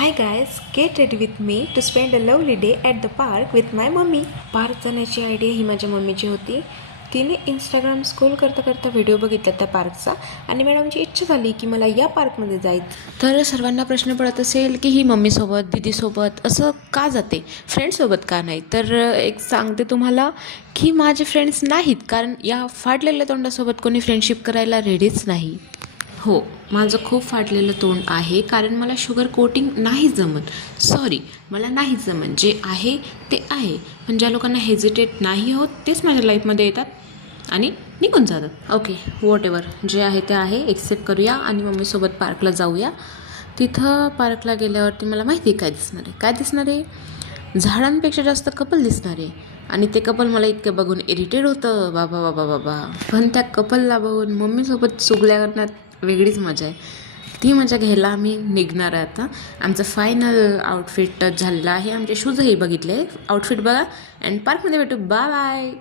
Hi guys, get ready with me to spend a lovely day at the park with my mummy. Park जाण्याची idea ही माझ्या मम्मीची होती. तिने Instagram scroll करता करता व्हिडिओ बघितला त्या पार्कचा आणि मॅडमची इच्छा झाली की मला या पार्कमध्ये जायचं. तर सर्वांना प्रश्न पडत असेल की ही मम्मीसोबत दीदीसोबत असं का जाते, फ्रेंड्ससोबत का नाही. तर एक सांगते तुम्हाला की माझे फ्रेंड्स नाहीत, कारण या फाटलेल्या तोंडासोबत कोणी फ्रेंडशिप करायला रेडीच नाही. हो, माझं खूप फाटलेलं तोंड आहे, कारण मला शुगर कोटिंग नाही जमत. सॉरी, मला नाही जमत. जे आहे ते आहे. पण ज्या लोकांना हेजिटेट नाही होत तेच माझ्या लाईफमध्ये येतात आणि निघून जातात. ओके, वॉट एव्हर, जे आहे ते आहे, एक्सेप्ट करूया आणि मम्मीसोबत पार्कला जाऊया. तिथं पार्कला गेल्यावरती मला माहिती आहे काय दिसणार आहे. झाडांपेक्षा जास्त कपल दिसणार आहे आणि ते कपल मला इतकं बघून इरिटेट होतं. बाबा बाबा बाबा. पण त्या कपलला बघून मम्मीसोबत चुगल्या करण्यात वेगळीच मजा आहे. ती मजा घ्यायला आम्ही निघणार आहे आता. आमचं फायनल आउटफिट टच झालेलं आहे. आमचे शूजही बघितले. आउटफिट बघा अँड पार्कमध्ये भेटू. Bye bye.